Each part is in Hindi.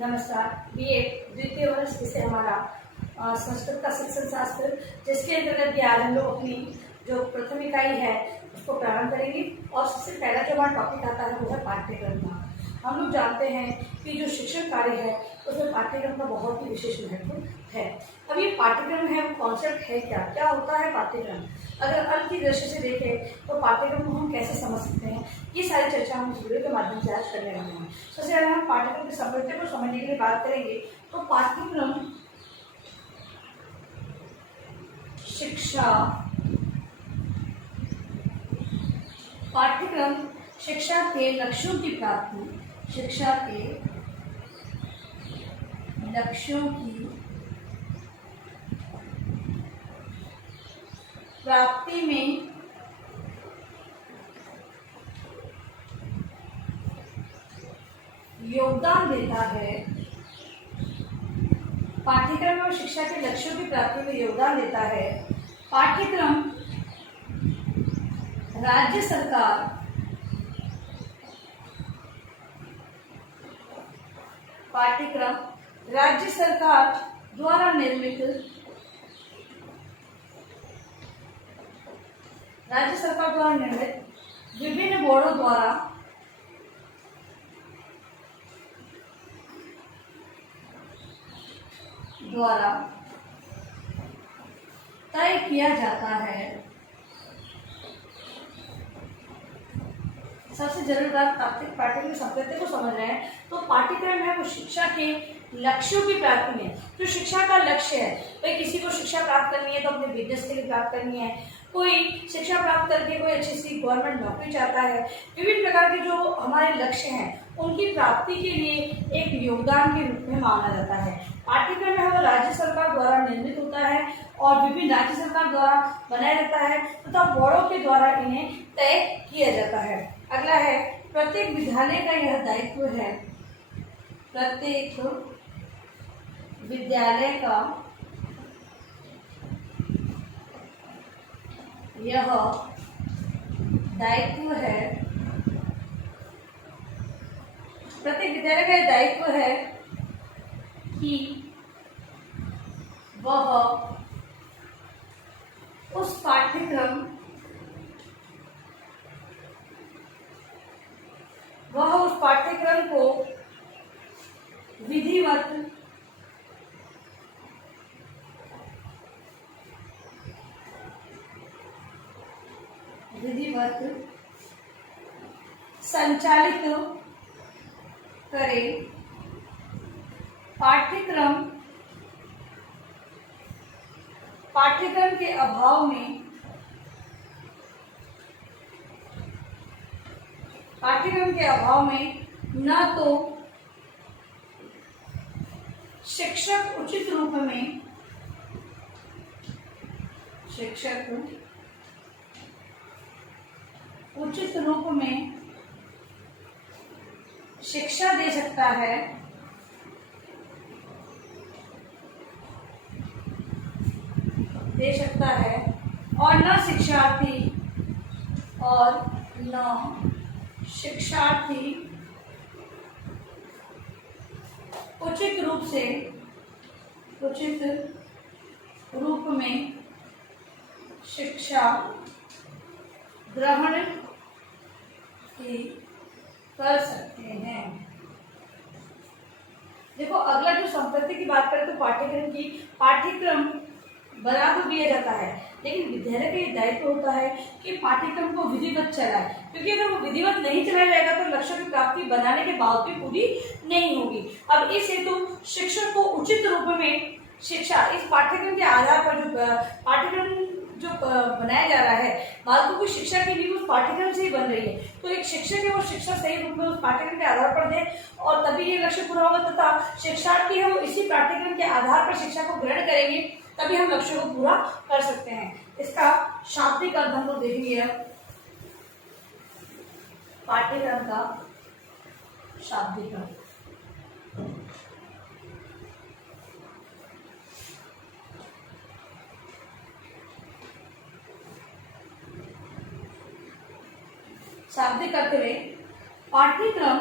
नमस्कार। बीए द्वितीय वर्ष विषय हमारा संस्कृत का शिक्षण शास्त्र, जिसके अंतर्गत भी आज हम लोग अपनी जो प्रथम इकाई है उसको प्रारंभ करेंगे। और सबसे पहला जो हमारा टॉपिक आता है वो है पाठ्यक्रम का। हम लोग जानते हैं कि जो शिक्षण कार्य है उसमें पाठ्यक्रम का बहुत ही विशेष महत्व है। अब ये पाठ्यक्रम है, वो कॉन्सेप्ट है क्या होता है पाठ्यक्रम। अगर अर्थ की दृष्टि से देखें तो पाठ्यक्रम को हम कैसे समझ सकते हैं, ये सारी चर्चा हम इस वीडियो के माध्यम से आज करने वाले हैं। सबसे पहले हम पाठ्यक्रम की संरचना को समझने के लिए बात करेंगे। तो पाठ्यक्रम शिक्षा के लक्ष्यों की प्राप्ति, शिक्षा के लक्ष्यों की प्राप्ति में योगदान देता है। पाठ्यक्रम और शिक्षा के लक्ष्यों की प्राप्ति में योगदान देता है। पाठ्यक्रम राज्य सरकार द्वारा निर्मित विभिन्न बोर्डों द्वारा तय किया जाता है। सबसे जरूरी बात, पाठ्यक्रम की संपत्ति को समझ रहे हैं तो पाठ्यक्रम है वो शिक्षा के लक्ष्यों की प्राप्ति में। जो शिक्षा का लक्ष्य है, भाई किसी को शिक्षा प्राप्त करनी है तो अपने बिजनेस के लिए प्राप्त करनी है, कोई शिक्षा प्राप्त करके कोई अच्छी सी गवर्नमेंट नौकरी चाहता है। विभिन्न प्रकार के जो हमारे लक्ष्य हैं उनकी प्राप्ति के लिए एक योगदान के रूप में माना जाता है। पाठ्यक्रम है वो राज्य सरकार द्वारा निर्मित होता है और विभिन्न राज्य सरकार द्वारा बनाया जाता है तथा बोर्डों के द्वारा इन्हें तय किया जाता है। अगला है, प्रत्येक विद्यालय का यह दायित्व है। प्रत्येक विद्यालय का यह दायित्व है। प्रत्येक विद्यालय का यह दायित्व है कि वह उस पाठ्यक्रम को विधिवत संचालित करे। पाठ्यक्रम के अभाव में न तो शिक्षक उचित रूप में शिक्षा दे सकता है, और न शिक्षार्थी उचित रूप में शिक्षा ग्रहण कर सकते हैं। देखो, अगला जो संपत्ति की बात करें तो पाठ्यक्रम बना तो दिया जाता है, लेकिन विद्यालय का ये दायित्व होता है कि पाठ्यक्रम को विधिवत चलाए, क्योंकि अगर वो विधिवत नहीं चलाया जाएगा तो लक्ष्य की प्राप्ति बनाने के बाद भी पूरी नहीं होगी। अब इस हेतु शिक्षक को उचित रूप में शिक्षा, इस पाठ्यक्रम के आधार पर जो पाठ्यक्रम जो बनाया जा रहा है, बालकों की शिक्षा के लिए उस पाठ्यक्रम से ही बन रही है, तो एक शिक्षक है वो शिक्षा सही रूप में उस पाठ्यक्रम के आधार पर दे और तभी ये लक्ष्य पूरा होगा, तथा शिक्षार्थी है वो इसी पाठ्यक्रम के आधार पर शिक्षा को ग्रहण करेंगे, तभी हम लक्ष्य को पूरा कर सकते हैं। इसका शाब्दिक अर्थ हम लोग देखेंगे। पाठ्यक्रम का शाब्दिक अर्थ, शाब्दिक अर्थ में पाठ्यक्रम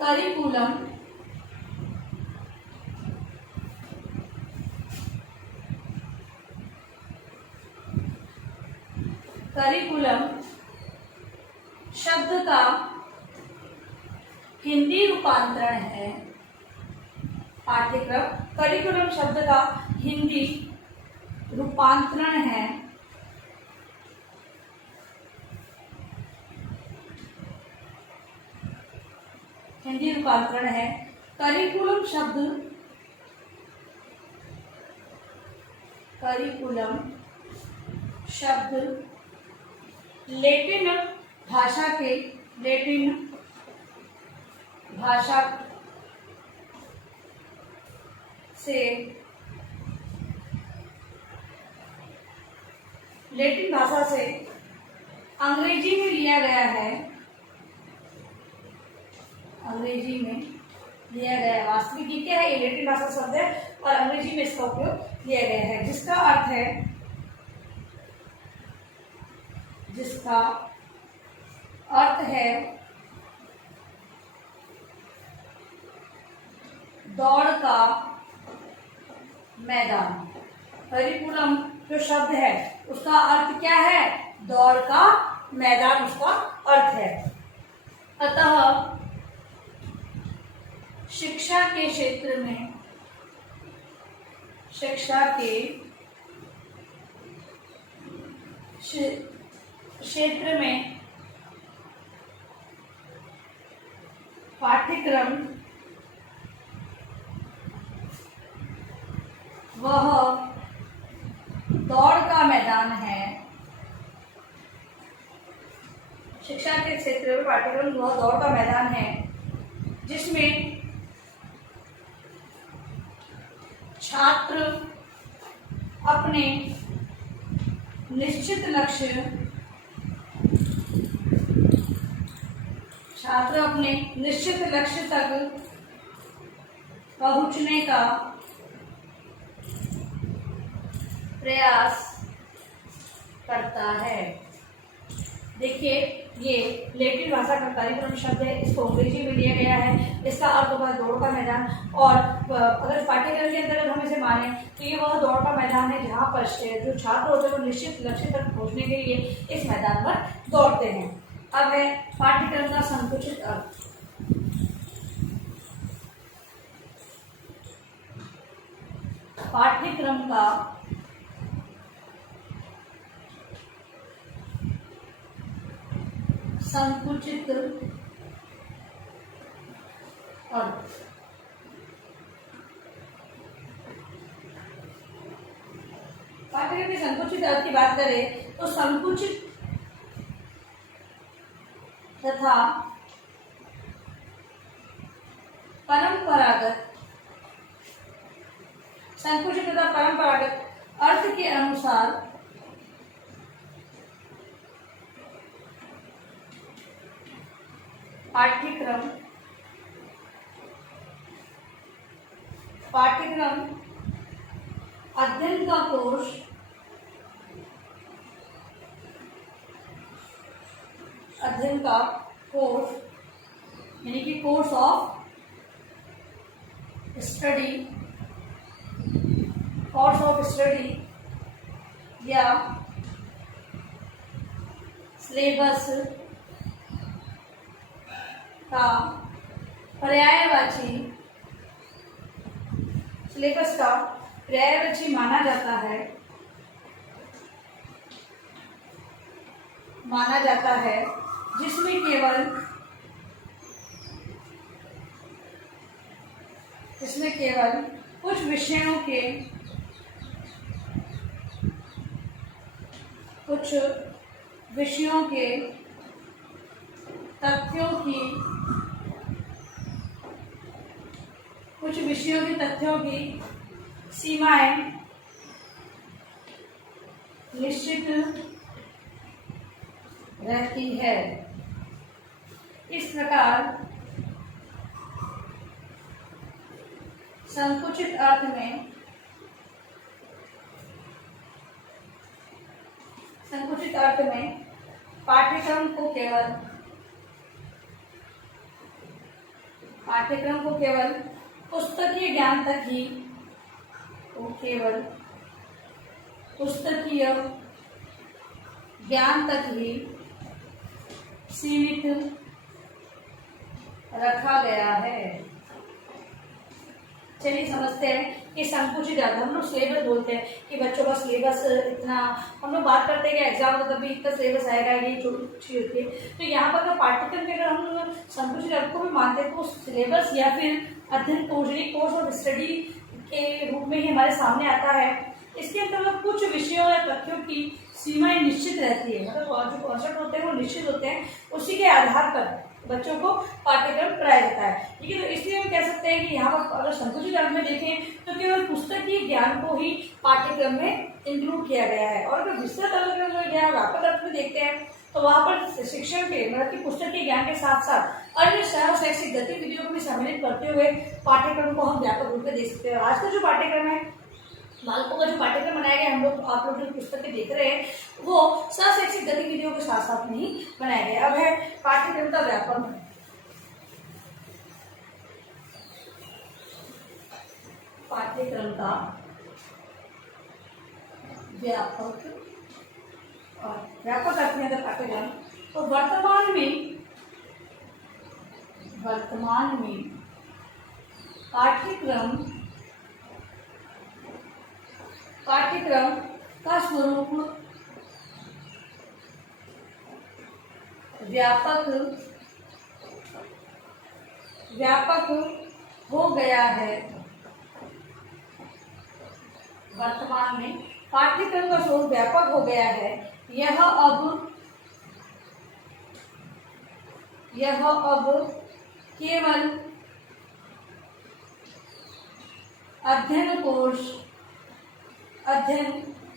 करिकुलम करिकुलम शब्द का हिंदी रूपांतरण है। पाठ्यक्रम करिकुलम शब्द का हिंदी रूपांतरण है। हिंदी रूपांतरण है। करिकुलम शब्द लैटिन भाषा से अंग्रेजी में लिया गया है। वास्तविक ये क्या है, ये लैटिन भाषा शब्द है और अंग्रेजी में इसका उपयोग लिया गया है, जिसका अर्थ है दौड़ का मैदान। करिकुलम जो शब्द है उसका अर्थ क्या है, दौड़ का मैदान उसका अर्थ है। अतः शिक्षा के क्षेत्र में पाठ्यक्रम वह दौड़ का मैदान है। शिक्षा के क्षेत्र में पाठ्यक्रम वह दौड़ का मैदान है जिसमें छात्र अपने निश्चित लक्ष्य तक पहुंचने का प्रयास करता है। देखिए, ये लैटिन भाषा का करिकुलम शब्द है, इसको अंग्रेजी में लिया गया है। इसका अर्थ होगा दौड़ का मैदान। और अगर पाठ्यक्रम के अंतर्गत हम इसे माने तो ये वह दौड़ का मैदान है जहाँ पर जो छात्र होते हैं वो निश्चित लक्ष्य तक पहुँचने के लिए इस मैदान पर दौड़ते हैं। अब है पाठ्यक्रम का संकुचित अर्थ। पाठ्यक्रम का संकुचित अर्थ। पाठ्यक्रम के संकुचित अर्थ की बात करें तो संकुचित तथा परंपरागत अर्थ के अनुसार पाठ्यक्रम अध्ययन का कोर्स यानी कि कोर्स ऑफ स्टडी या सिलेबस का पर्यायवाची माना जाता है जिसमें केवल कुछ विषयों के तथ्यों की सीमाएं निश्चित रहती है। इस प्रकार संकुचित अर्थ में पाठ्यक्रम को केवल पाठ्यक्रम को केवल पुस्तकीय ज्ञान तक ही, केवल पुस्तकीय ज्ञान तक ही सीमित रखा गया है। चलिए समझते हैं कि संकुचित ज्ञान, हम लोग सिलेबस बोलते हैं कि बच्चों का सिलेबस इतना, हम लोग बात करते हैं कि एग्जाम में तभी इतना सिलेबस आएगा, ये छोटी होती है। तो यहाँ पर अगर पाठ्यक्रम के अगर हम संकुचित ज्ञान को भी मानते हैं तो सिलेबस या फिर अध्ययन कोर्स ऑफ स्टडी के रूप में ही हमारे सामने आता है। इसके अंतर्गत कुछ विषयों या तथ्यों की सीमाएं निश्चित रहती है, मतलब जो कॉन्सेप्ट होते हैं वो निश्चित होते हैं, उसी के आधार पर बच्चों को पाठ्यक्रम पढ़ाया जाता है। ठीक है, तो इसलिए हम कह सकते हैं कि यहाँ पर अगर संकुचित ज्ञान में देखें तो केवल पुस्तकीय ज्ञान को ही पाठ्यक्रम में इंक्लूड किया गया है। और अगर विस्तृत अर्थ ज्ञान व्यापक अर्थ में देखते हैं तो वहाँ पर शिक्षण के मतलब कि पुस्तकीय ज्ञान के साथ साथ अन्य सह शैक्षिक गतिविधियों को भी सम्मिलित करते हुए पाठ्यक्रम को हम व्यापक रूप में देख सकते हैं। आज का जो पाठ्यक्रम है, बालकों का जो पाठ्यक्रम बनाया गया, हम लोग आप लोग जो पुस्तकें देख रहे हैं वो सहशैक्षिक गतिविधियों के साथ साथ में ही बनाया गया। अब है पाठ्यक्रम का व्यापक, पाठ्यक्रम का व्यापक और व्यापक अर्थ में अगर पाठ्यक्रम तो वर्तमान में पाठ्यक्रम का स्वरूप व्यापक हो गया है। वर्तमान में पाठ्यक्रम का स्वरूप व्यापक हो गया है। यह अब केवल अध्ययन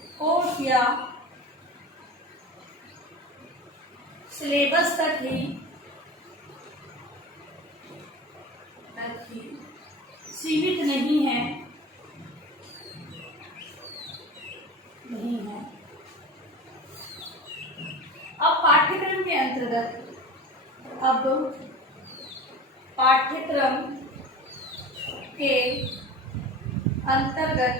कोर्स या सिलेबस तक ही सीमित नहीं है। अब पाठ्यक्रम के अंतर्गत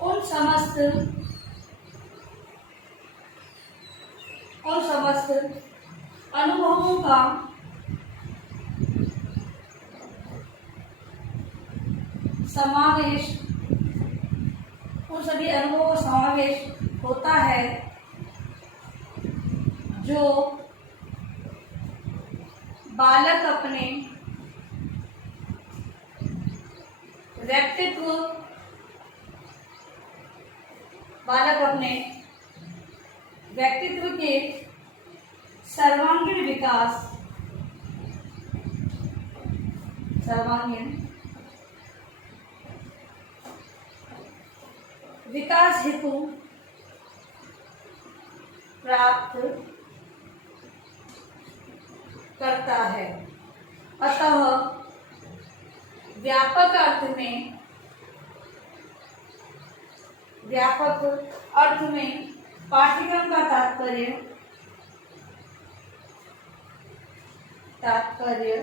उन समस्त अनुभवों का समावेश, उन सभी अनुभवों का समावेश होता है जो बालक अपने व्यक्तित्व के सर्वांगीण विकास हेतु प्राप्त करता है। अतः व्यापक अर्थ में पाठ्यक्रम का तात्पर्य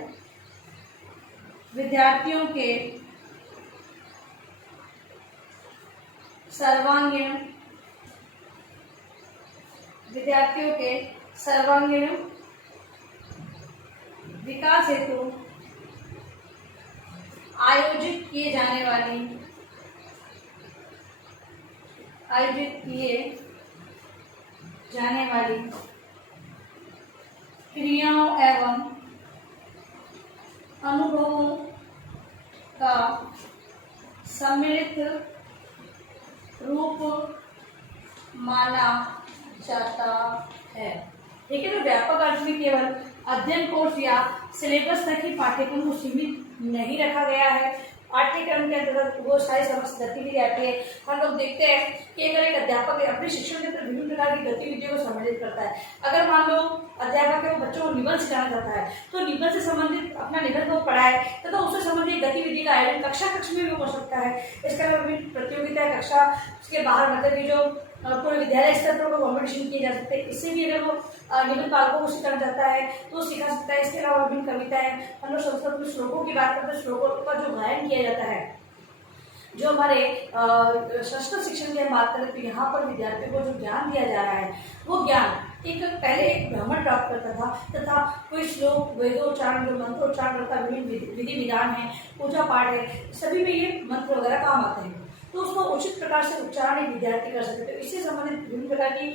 विद्यार्थियों के सर्वांगीण विकास हेतु आयोजित किए जाने वाली क्रियाओं एवं अनुभवों का सम्मिलित रूप माना जाता है। ठीक है, तो व्यापक अर्थ में केवल अध्ययन कोर्स या सिलेबस तक ही पाठ्यक्रम को सीमित नहीं रखा गया है। पाठ्यक्रम के अंतर्गत बहुत सारी समस्त गतिविधि आती है। हम लोग देखते हैं कि अगर एक अध्यापक अपने शिक्षण के अंदर विभिन्न प्रकार की गतिविधियों को सम्मिलित करता है, अगर मान लो अध्यापक है वो बच्चों को निबंध सिखाना चाहता है तो निबंध से संबंधित अपना निबंध को पढ़ाए तथा उससे संबंधित गतिविधि का आयोजन कक्षा में भी हो सकता है। इसके अलावा विभिन्न प्रतियोगिता कक्षा, उसके बाहर मतलब कि जो पूरे विद्यालय स्तर पर कॉम्पिटिशन किए जा सकते हैं। इससे भी अगर वो निबंध पाठकों को सिखाना चाहता है तो वो सिखा सकता है। इसके अलावा विभिन्न कविताएं, हम लोग संस्कृत में श्लोकों की बात करते हैं, श्लोकों का जो गायन किया जाता है, जो हमारे संस्कृत शिक्षण की हम बात करें तो यहाँ पर विद्यार्थियों को जो ज्ञान दिया जा रहा है वो ज्ञान पहले एक ब्राह्मण प्राप्त करता था, तथा कोई श्लोक, वेदोच्चारण, जो मंत्रोच्चारण करता है, विभिन्न विधि विधान है, पूजा पाठ है, सभी में ये मंत्र वगैरह काम आते हैं। तो उसको उचित प्रकार से उच्चारण एक विद्यार्थी कर सकते हैं। तो इससे संबंधित विभिन्न प्रकार की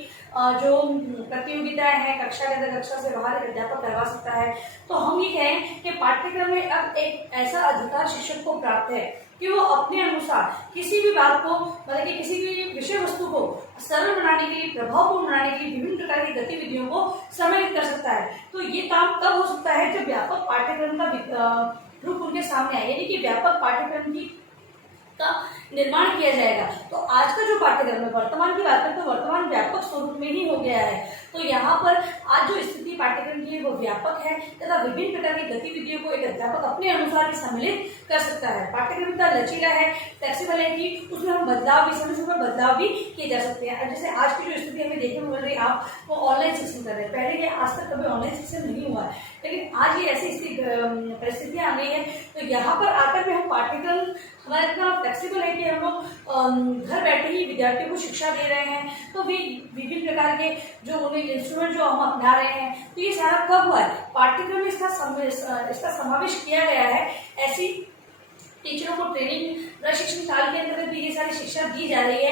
जो प्रतियोगिताएं हैं, कक्षा के अंदर, कक्षा से बाहर अध्यापक करवा सकता है। तो हम ये कहें कि पाठ्यक्रम में अब एक ऐसा अधिकार शिक्षक को प्राप्त है कि वो अपने अनुसार किसी भी बात को, मतलब कि किसी भी विषय वस्तु को सरल बनाने के लिए, प्रभावपूर्ण बनाने के लिए विभिन्न प्रकार की गतिविधियों को सम्मिलित कर सकता है। तो ये काम तब हो सकता है जब व्यापक पाठ्यक्रम का रूप उनके सामने आए, यानी कि व्यापक पाठ्यक्रम का निर्माण किया जाएगा। तो आज का जो पाठ्यक्रम है, वर्तमान की बात करें तो वर्तमान व्यापक स्वरूप में ही हो गया है। तो यहाँ पर आज जो स्थिति पाठ्यक्रम की है वो व्यापक है, तथा विभिन्न प्रकार की गतिविधियों को एक अध्यापक अपने अनुसार सम्मिलित कर सकता है। पाठ्यक्रम का लचीला है, फ्लेक्सिबल है कि उसमें हम बदलाव भी, समय समय बदलाव भी किए जा सकते हैं। जैसे आज की जो स्थिति हमें देखने को मिल रही है, आप वो ऑनलाइन शिक्षण कर रहे हैं, पहले ये आज तक कभी ऑनलाइन शिक्षण नहीं हुआ है, लेकिन आज ये ऐसी परिस्थितियां आ गई है। तो यहाँ पर आकर भी हम पाठ्यक्रम हमारा इतना फ्लेक्सिबल है कि हम लोग घर बैठे ही विद्यार्थियों को शिक्षा दे रहे हैं। तो भी विभिन्न प्रकार के जो उन्हें इंस्ट्रूमेंट जो हम अपना रहे हैं, तो ये सारा कब हुआ है, पाठ्यक्रम में इसका समावेश किया गया है। ऐसी टीचरों को ट्रेनिंग प्रशिक्षण काल के अंतर्गत भी ये सारी शिक्षा दी जा रही है।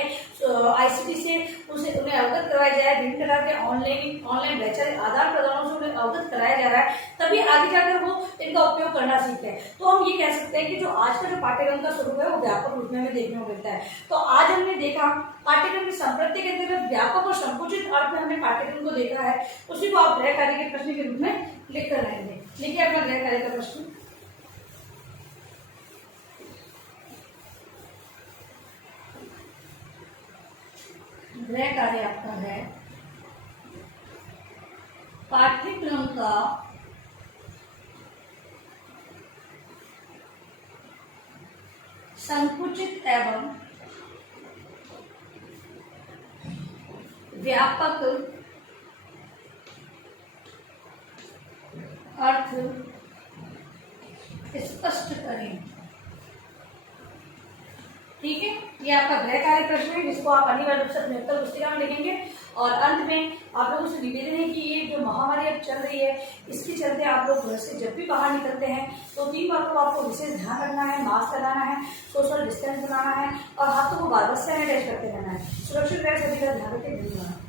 आईसीटी से उन्हें अवगत करवाया जाए, विभिन्न प्रकार के ऑनलाइन वैचारिक आदान प्रदानों से उन्हें अवगत कराया जा रहा है, तभी आगे जाकर वो इनका उपयोग करना सीखते हैं। तो हम ये कह सकते हैं कि जो आज का जो पाठ्यक्रम का स्वरूप है वो व्यापक रूप में हमें देखने को मिलता है। तो आज हमने देखा पाठ्यक्रम की संपत्ति के अंतर्गत व्यापक और संकुचित अर्थ में हमने पाठ्यक्रम को देखा है। उसी को आप गृह कार्य के प्रश्न के रूप में लिख कर रहेंगे। लिखिए अपना गृह कार्य का प्रश्न। गृह कार्य आपका है पाठ्यक्रम का संकुचित एवं व्यापक अर्थ स्पष्ट करें। ठीक है, ये आपका गृह कार्य प्रश्न है, जिसको आप अनिवार्य रूप से अपने उत्तर पुस्तिका में लिखेंगे। और अंत में आप लोगों से निवेदन है कि ये जो महामारी अब चल रही है, इसके चलते आप लोग घर से जब भी बाहर निकलते हैं तो 3 बातों को आपको विशेष ध्यान रखना है। मास्क लगाना है, सोशल डिस्टेंस बनाना है और हाथों को बार बार सैनिटाइज करते रहना है। सुरक्षित रहे, सभी का ध्यान रखें। धन्यवाद।